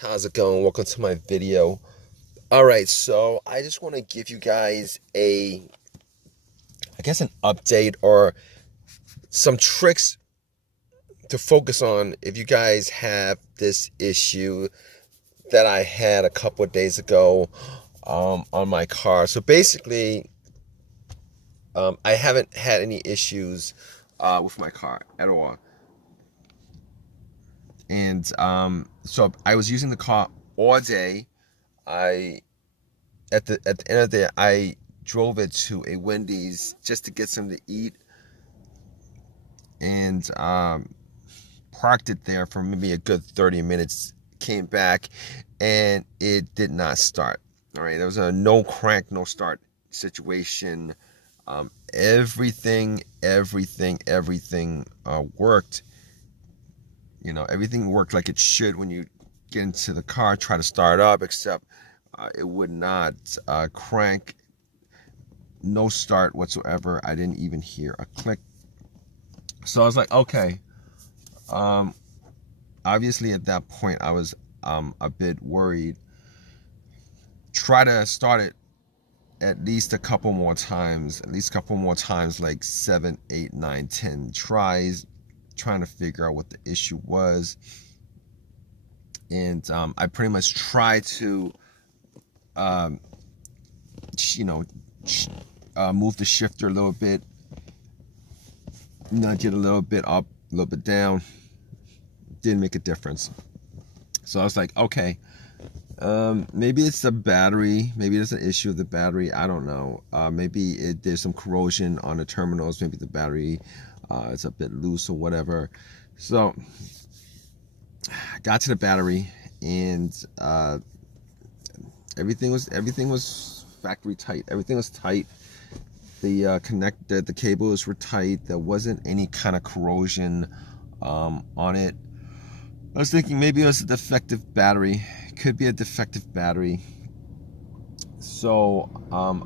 How's it going? Welcome to my video. All right, so I just want to give you guys an update or some tricks to focus on if you guys have this issue that I had a couple of days ago on my car. So basically, I haven't had any issues with my car at all. And so I was using the car all day. I at the end of the day, I drove it to a Wendy's just to get something to eat, and parked it there for maybe a good 30 minutes. Came back, and it did not start. All right, there was a no crank, no start situation. Everything worked. You know, everything worked like it should when you get into the car, try to start up, except it would not crank, no start whatsoever. I didn't even hear a click. So I was like, okay. Obviously at that point I was a bit worried. Try to start it at least a couple more times, like 7, 8, 9, 10 tries, trying to figure out what the issue was. And I pretty much tried to move the shifter a little bit, nudge it a little bit up, a little bit down. Didn't make a difference. So I was like, okay, maybe it's the battery. Maybe there's an issue with the battery. I don't know. Maybe there's some corrosion on the terminals. Maybe the battery is a bit loose or whatever. So I got to the battery, and everything was factory tight. Everything was tight. The cables were tight. There wasn't any kind of corrosion on it. I was thinking maybe it was a defective battery. Could be a defective battery. So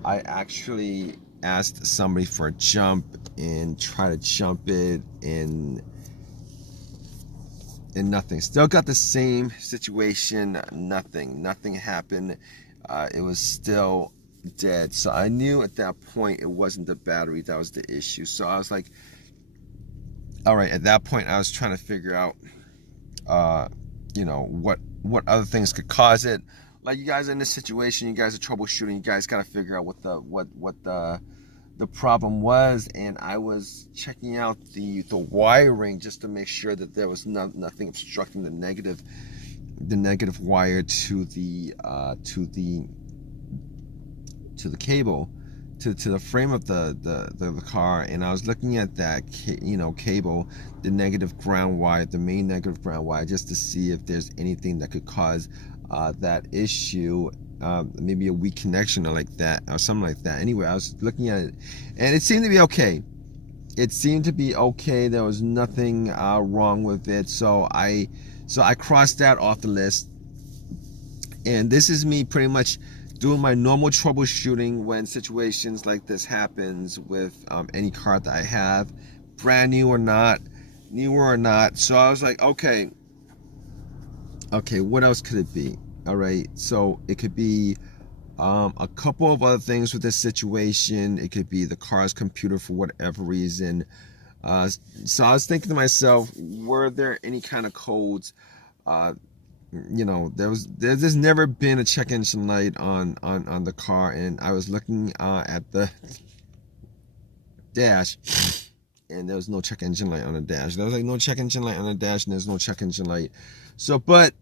I actually asked somebody for a jump and try to jump it, and nothing. Still got the same situation. Nothing happened. It was still dead. So I knew at that point it wasn't the battery that was the issue. So I was like, all right. At that point I was trying to figure out what other things could cause it. Like, you guys are in this situation, you guys are troubleshooting, you guys got to figure out what the problem was. And I was checking out the wiring just to make sure that there was nothing obstructing the negative wire to the cable, to the frame of the car. And I was looking at that cable, the negative ground wire, the main negative ground wire, just to see if there's anything that could cause that issue. Maybe a weak connection or like that, or something like that. Anyway, I was looking at it, and it seemed to be okay. There was nothing wrong with it. So I crossed that off the list. And this is me pretty much doing my normal troubleshooting when situations like this happens with any car that I have, brand new or not, newer or not. So I was like, okay, what else could it be? All right, so it could be a couple of other things with this situation. It could be the car's computer for whatever reason. So I was thinking to myself, were there any kind of codes? There's never been a check engine light on the car, and I was looking at the dash, and there was no check engine light on the dash. There was like no check engine light on the dash, and there's no check engine light. So but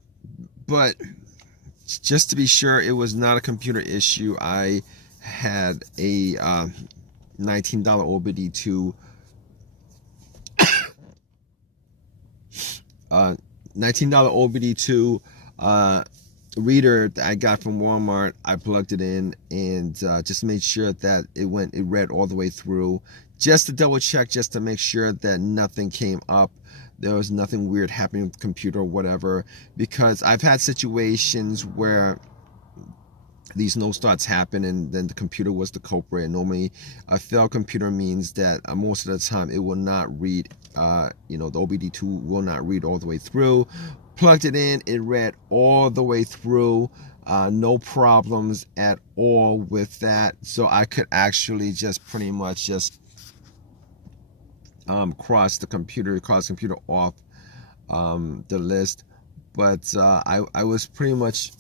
just to be sure it was not a computer issue, I had a $19 OBD2 $19 OBD2 reader that I got from Walmart. I plugged it in and just made sure that it read all the way through, just to double check, just to make sure that nothing came up. There was nothing weird happening with the computer or whatever, because I've had situations where these no starts happen and then the computer was the culprit. And normally a failed computer means that most of the time it will not read, the OBD2 will not read all the way through, Plugged it in, it read all the way through. No problems at all with that. So I could actually just pretty much just cross the computer off the list. But I was pretty much,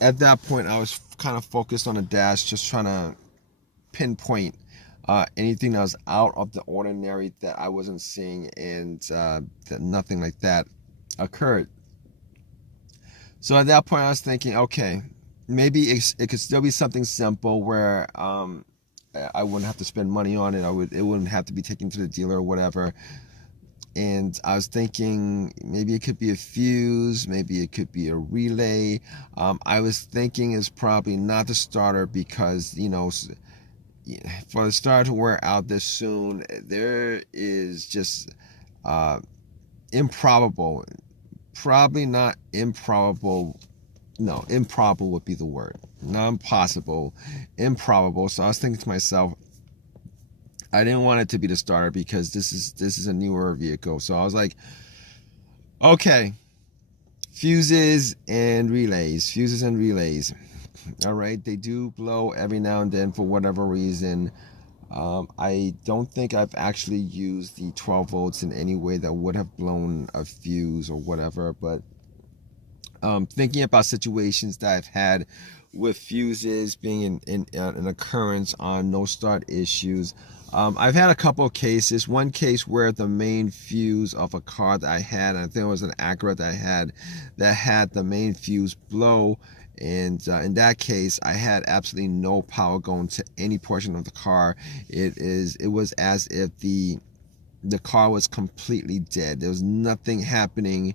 at that point I was kind of focused on the dash, just trying to pinpoint anything that was out of the ordinary that I wasn't seeing, and that nothing like that occurred. So at that point I was thinking, okay, maybe it could still be something simple where I wouldn't have to spend money on it. It wouldn't have to be taken to the dealer or whatever. And I was thinking maybe it could be a fuse, maybe it could be a relay. I was thinking it's probably not the starter because, for the starter to wear out this soon, there is just improbable, probably not improbable. No, improbable would be the word. Not impossible, improbable. So I was thinking to myself, I didn't want it to be the starter because this is a newer vehicle. So I was like, okay, fuses and relays. All right, they do blow every now and then for whatever reason. I don't think I've actually used the 12 volts in any way that would have blown a fuse or whatever, but thinking about situations that I've had with fuses being an occurrence on no start issues. I've had a couple of cases. One case where the main fuse of a car that I had, I think it was an Acura that had the main fuse blow, and in that case I had absolutely no power going to any portion of the car. It was as if the car was completely dead. There was nothing happening.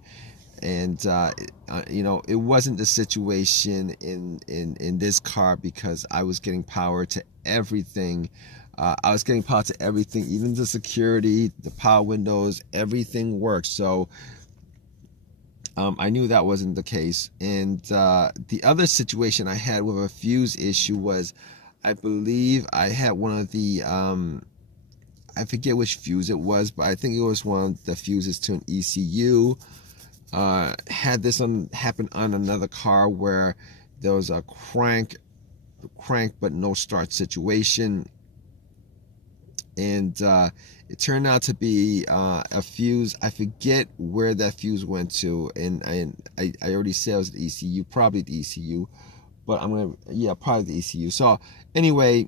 And it wasn't the situation in this car because I was getting power to everything. I was getting power to everything, even the security, the power windows, everything worked. So I knew that wasn't the case. And the other situation I had with a fuse issue was, I believe I had one of the I forget which fuse it was, but I think it was one of the fuses to an ECU. Had this happen on another car where there was a crank but no start situation, and it turned out to be a fuse. I forget where that fuse went to, and I already said it was the ECU, probably the ECU, but probably the ECU. So anyway,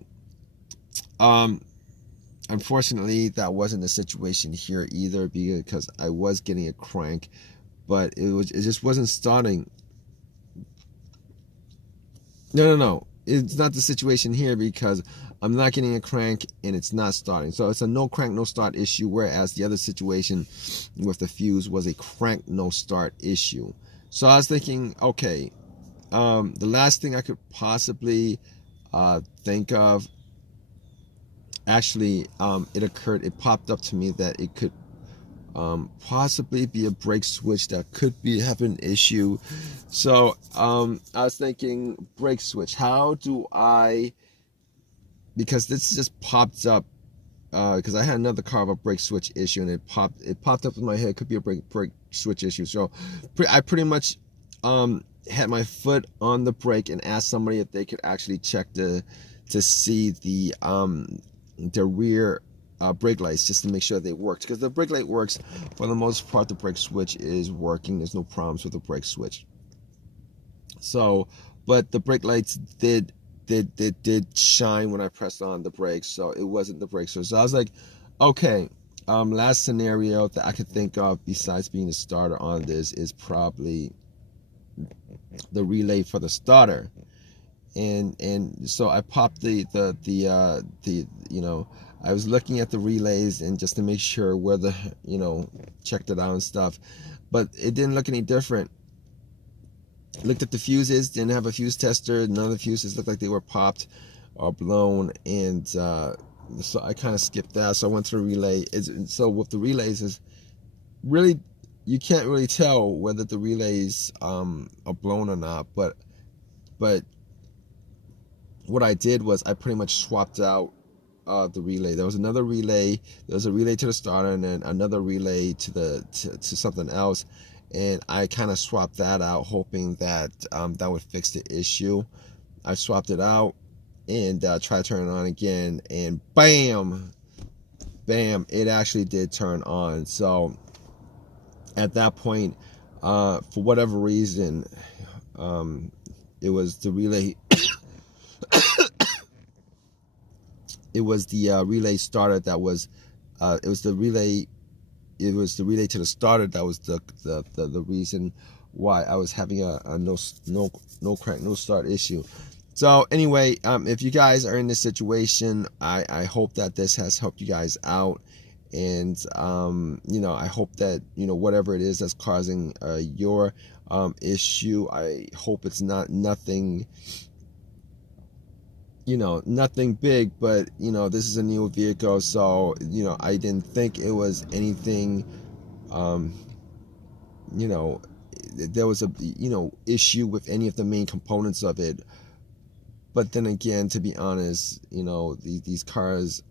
unfortunately that wasn't the situation here either, because I was getting a crank, but it just wasn't starting. No. It's not the situation here because I'm not getting a crank and it's not starting. So it's a no crank, no start issue, whereas the other situation with the fuse was a crank, no start issue. So I was thinking, okay, the last thing I could possibly think of, actually, it popped up to me that it could possibly be a brake switch that could have an issue. So I was thinking, brake switch, how do I, because this just popped up, because I had another car with a brake switch issue, and it popped up in my head, it could be a brake switch issue. So I pretty much had my foot on the brake and asked somebody if they could actually check to see the rear brake lights, just to make sure they worked, because the brake light works for the most part. The brake switch is working. There's no problems with the brake switch. So, but the brake lights did shine when I pressed on the brakes, so it wasn't the brake switch. So I was like, okay, last scenario that I could think of besides being the starter on this is probably the relay for the starter. And so I popped I was looking at the relays and just to make sure whether, checked it out and stuff, but it didn't look any different. Looked at the fuses, didn't have a fuse tester. None of the fuses looked like they were popped or blown, and so I kind of skipped that. So I went to the relay. So with the relays, is really, you can't really tell whether the relays are blown or not. But what I did was I pretty much swapped out the relay. There was another relay. There was a relay to the starter, and then another relay to something else. and I kind of swapped that out, hoping that that would fix the issue. I swapped it out and tried to turn it on again, and bam, it actually did turn on. So at that point, for whatever reason, it was the relay. It was the relay starter that was. It was the relay. It was the relay to the starter that was the reason why I was having a no crank, no start issue. So anyway, if you guys are in this situation, I hope that this has helped you guys out. And you know, I hope that, you know, whatever it is that's causing your issue, I hope it's nothing, you know, nothing big. But you know, this is a new vehicle, so you know, I didn't think it was anything. You know, there was a, you know, issue with any of the main components of it. But then again, to be honest, you know, these cars,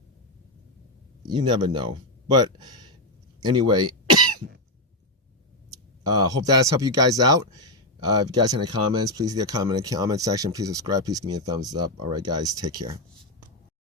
you never know. But anyway, hope that has helped you guys out. If you guys have any comments, please leave a comment in the comment section. Please subscribe. Please give me a thumbs up. All right, guys, take care.